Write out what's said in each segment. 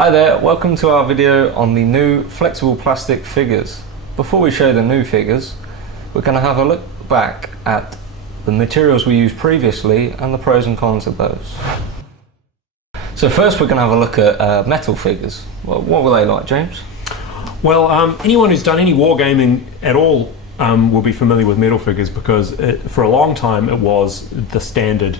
Hi there, welcome to our video on the new flexible plastic figures. Before we show the new figures, we're going to have a look back at the materials we used previously and the pros and cons of those. So first we're going to have a look at metal figures. What were they like, James? Well, anyone who's done any wargaming at all will be familiar with metal figures because for a long time it was the standard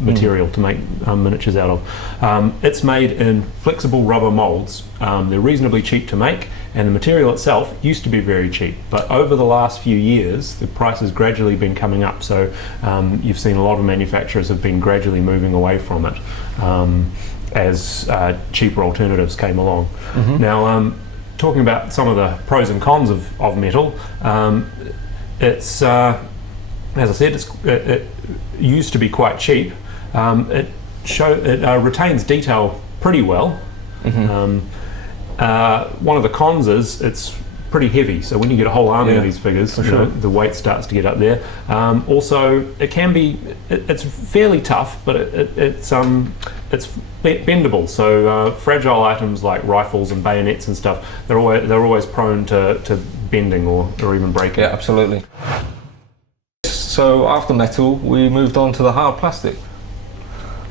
material to make miniatures out of. It's made in flexible rubber molds. They're reasonably cheap to make, and the material itself used to be very cheap, but over the last few years the price has gradually been coming up, so you've seen a lot of manufacturers have been gradually moving away from it as cheaper alternatives came along. Now, talking about some of the pros and cons of metal, it's as I said, it used to be quite cheap. It retains detail pretty well. One of the cons is it's pretty heavy, so when you get a whole army of these figures, the weight starts to get up there. Also, it can be, it's fairly tough, but it's bendable. So fragile items like rifles and bayonets and stuff, they're always prone to bending or even breaking. Yeah, absolutely. So after metal, we moved on to the hard plastic.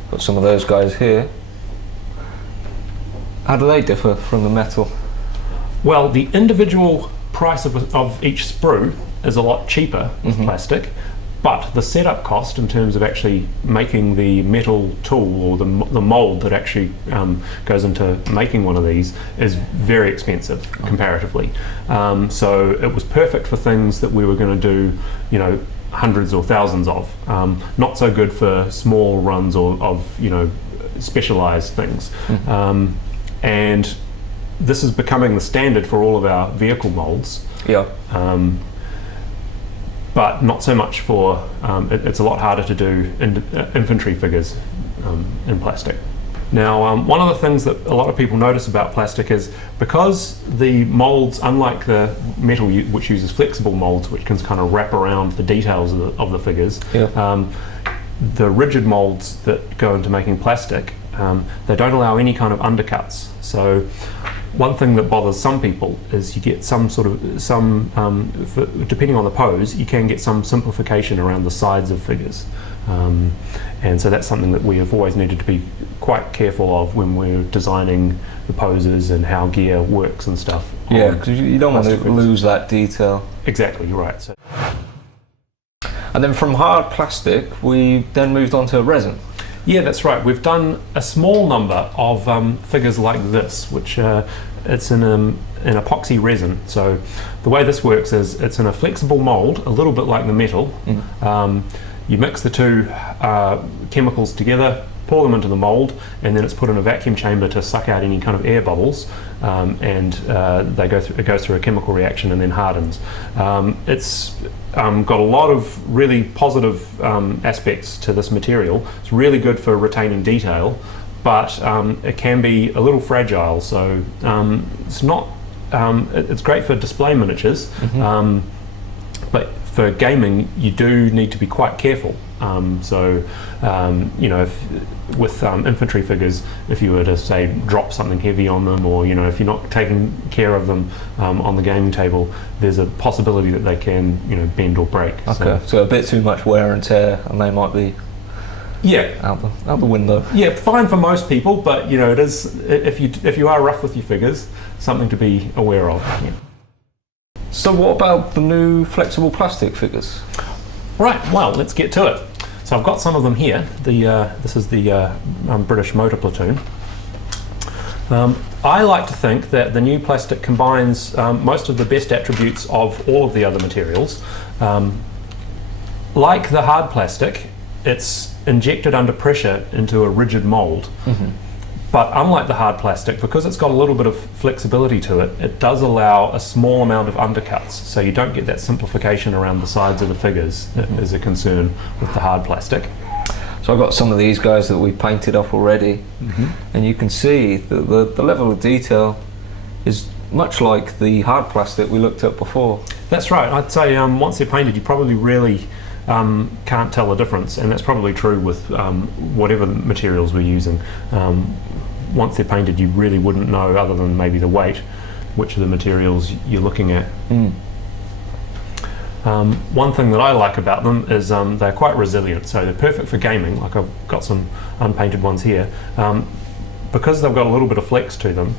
Got some of those guys here. How do they differ from the metal? Well, the individual price of each sprue is a lot cheaper with plastic, but the setup cost in terms of actually making the metal tool or the mold that actually goes into making one of these is very expensive comparatively. So it was perfect for things that we were going to do, hundreds or thousands of. Not so good for small runs of specialized things. And this is becoming the standard for all of our vehicle molds. But not so much for, it's a lot harder to do infantry figures in plastic. Now, one of the things that a lot of people notice about plastic is because the molds, unlike the metal which uses flexible molds which can kind of wrap around the details of the figures, the rigid molds that go into making plastic, they don't allow any kind of undercuts. So one thing that bothers some people is you get depending on the pose, you can get some simplification around the sides of figures. And so that's something that we have always needed to be quite careful of when we're designing the poses and how gear works and stuff. Yeah, because you don't want to lose that detail. Exactly, you're right. So. And then from hard plastic, we then moved on to resin. Yeah, that's right. We've done a small number of figures like this, which it's in an epoxy resin. So the way this works is it's in a flexible mold, a little bit like the metal. You mix the two chemicals together, pour them into the mold, and then it's put in a vacuum chamber to suck out any kind of air bubbles, and it goes through a chemical reaction and then hardens. It's got a lot of really positive aspects to this material. It's really good for retaining detail, but it can be a little fragile, so it's not. It's great for display miniatures, but for gaming you do need to be quite careful. With infantry figures, if you were to say drop something heavy on them, or if you're not taking care of them on the gaming table, there's a possibility that they can bend or break. Okay, so a bit too much wear and tear, and they might be out the window. Yeah, fine for most people, but it is, if you are rough with your figures, something to be aware of. So what about the new flexible plastic figures? Right, well, let's get to it. So I've got some of them here. This is the British Motor Platoon. I like to think that the new plastic combines most of the best attributes of all of the other materials. Like the hard plastic, it's injected under pressure into a rigid mold. But unlike the hard plastic, because it's got a little bit of flexibility to it, it does allow a small amount of undercuts, so you don't get that simplification around the sides of the figures that is a concern with the hard plastic. So I've got some of these guys that we painted up already, and you can see that the level of detail is much like the hard plastic we looked at before. That's right. I'd say once they're painted, you probably really can't tell the difference, and that's probably true with whatever materials we're using. once they're painted, you really wouldn't know, other than maybe the weight, which of the materials you're looking at. One thing that I like about them is they're quite resilient, so they're perfect for gaming. Like I've got some unpainted ones here. Because they've got a little bit of flex to them,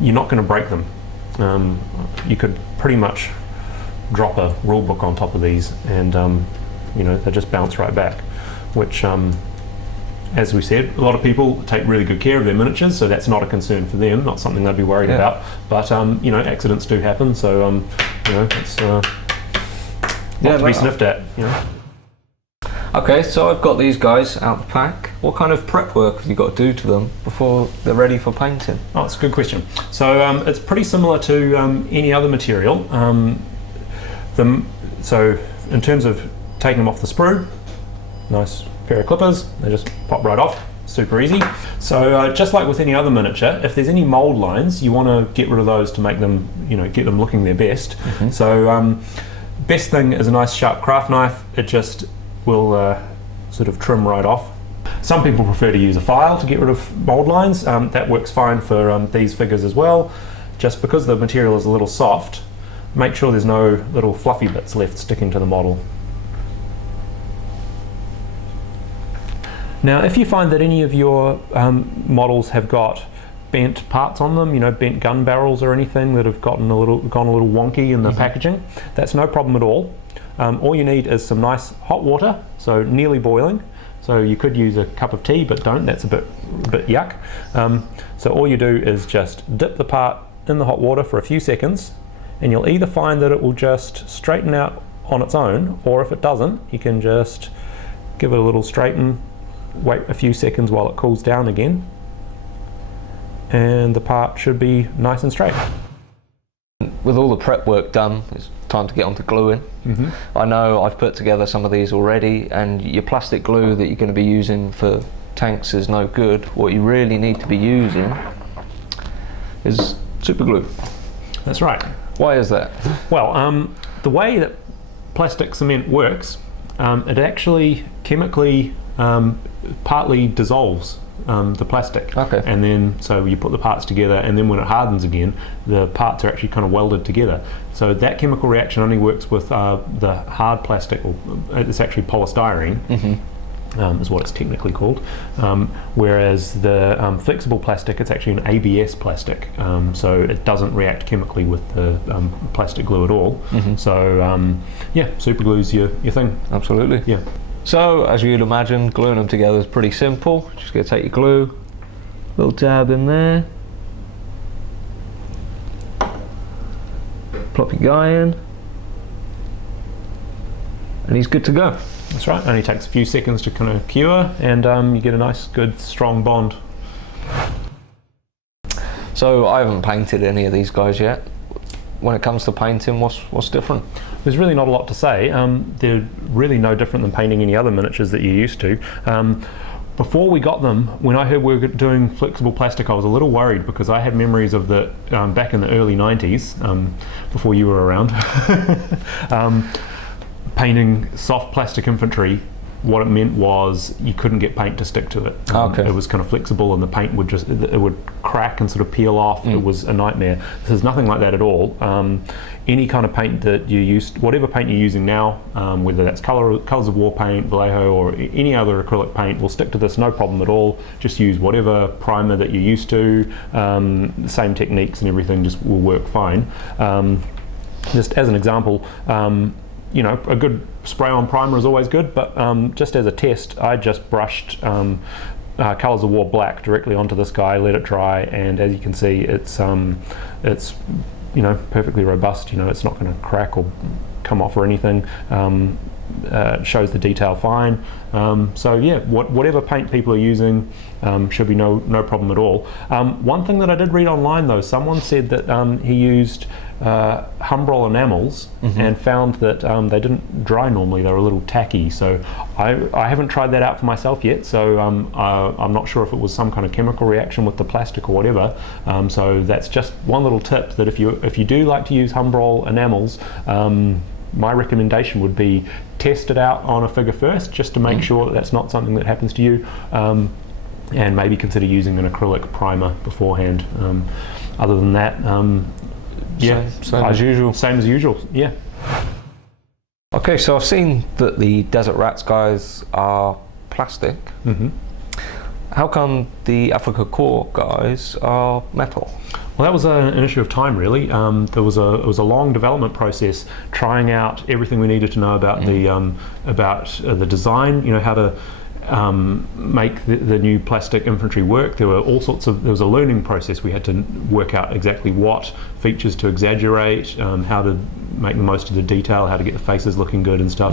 you're not going to break them. You could pretty much drop a rule book on top of these and you know, they just bounce right back, which as we said, a lot of people take really good care of their miniatures, so that's not a concern for them, not something they'd be worried about. But you know, accidents do happen, so you know, it's not to be sniffed at, you know. Okay, so I've got these guys out the pack. What kind of prep work have you got to do to them before they're ready for painting? Oh, it's a good question. So it's pretty similar to any other material. So in terms of taking them off the sprue, nice pair of clippers, they just pop right off, super easy. So just like with any other miniature, if there's any mold lines, you want to get rid of those to make them, you know, get them looking their best. So best thing is a nice sharp craft knife. It just will sort of trim right off. Some people prefer to use a file to get rid of mold lines. That works fine for these figures as well. Just because the material is a little soft, make sure there's no little fluffy bits left sticking to the model. Now, if you find that any of your models have got bent parts on them, you know, bent gun barrels or anything that have gone a little wonky in the packaging, that's no problem at all. All you need is some nice hot water, so nearly boiling. So you could use a cup of tea, but don't, that's a bit yuck. So all you do is just dip the part in the hot water for a few seconds, and you'll either find that it will just straighten out on its own, or if it doesn't, you can just give it a little straighten, wait a few seconds while it cools down again, and the part should be nice and straight. With all the prep work done, it's time to get on to gluing. I know I've put together some of these already, and your plastic glue that you're going to be using for tanks is no good. What you really need to be using is super glue. That's right. Why is that? Well, the way that plastic cement works, it actually chemically partly dissolves the plastic. Okay. And then, so you put the parts together, and then when it hardens again, the parts are actually kind of welded together. So that chemical reaction only works with the hard plastic, or it's actually polystyrene. Is what it's technically called, whereas the flexible plastic, it's actually an ABS plastic, so it doesn't react chemically with the plastic glue at all. So yeah, super glue's your thing. Absolutely. Yeah. So as you'd imagine, gluing them together is pretty simple. Just going to take your glue, little dab in there, plop your guy in, and he's good to go. That's right, only takes a few seconds to kind of cure, and you get a nice, good, strong bond. So I haven't painted any of these guys yet. When it comes to painting, what's different? There's really not a lot to say. They're really no different than painting any other miniatures that you're used to. Before we got them, when I heard we were doing flexible plastic, I was a little worried, because I had memories of the back in the early 90s, before you were around. Painting soft plastic infantry, what it meant was you couldn't get paint to stick to it. It was kind of flexible, and the paint would it would crack and sort of peel off. It was a nightmare. There's nothing like that at all. Any kind of paint that you use, whatever paint you're using now, whether that's Colours of War paint, Vallejo, or any other acrylic paint, will stick to this no problem at all. Just use whatever primer that you're used to. Same techniques and everything just will work fine. Just as an example, you know, a good spray-on primer is always good, but just as a test, I just brushed Colours of War black directly onto this guy, let it dry, and as you can see, it's you know, perfectly robust. You know, it's not going to crack or come off or anything. It shows the detail fine. So yeah, whatever paint people are using should be no problem at all. One thing that I did read online though, someone said that he used Humbrol enamels and found that they didn't dry normally, they were a little tacky. So I haven't tried that out for myself yet, so I'm not sure if it was some kind of chemical reaction with the plastic or whatever. So that's just one little tip, that if you do like to use Humbrol enamels, my recommendation would be test it out on a figure first, just to make sure that that's not something that happens to you. and maybe consider using an acrylic primer beforehand. Other than that, yeah, Same as usual. Same as usual, yeah. Okay, so I've seen that the Desert Rats guys are plastic. Mm-hmm. How come the Africa Core guys are metal? Well, that was an issue of time, really. It was a long development process, trying out everything we needed to know about the design. You know, how to make the new plastic infantry work. There was a learning process. We had to work out exactly what features to exaggerate, how to make the most of the detail, how to get the faces looking good and stuff.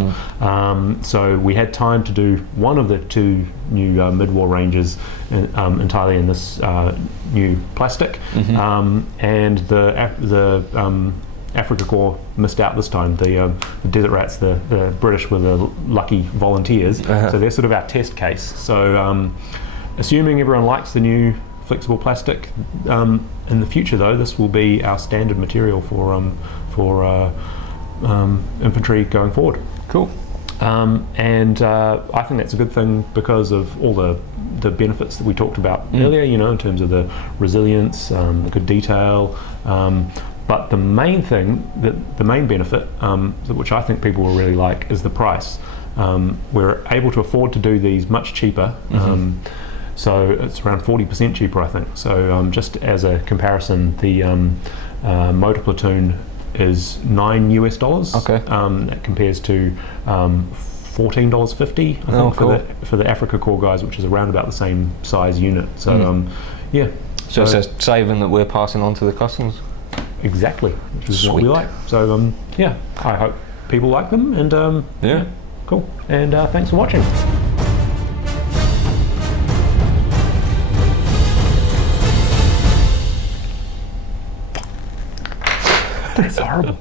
So we had time to do one of the two new mid-war ranges entirely in this new plastic, and the Africa Corps missed out this time. The Desert Rats, the British were the lucky volunteers, so they're sort of our test case. So assuming everyone likes the new flexible plastic, in the future though, this will be our standard material for infantry going forward. Cool. And I think that's a good thing because of all the benefits that we talked about earlier, you know, in terms of the resilience, the good detail, but the main thing, the main benefit, which I think people will really like, is the price. We're able to afford to do these much cheaper, so it's around 40% cheaper, I think. So just as a comparison, the motor platoon is $9 US. Okay. That compares to $14.50, I think, for the Africa Corps guys, which is around about the same size unit. So yeah. So it's a saving that we're passing on to the customers. Exactly, which is what we like. So yeah, I hope people like them, and yeah, cool. And thanks for watching. That's horrible.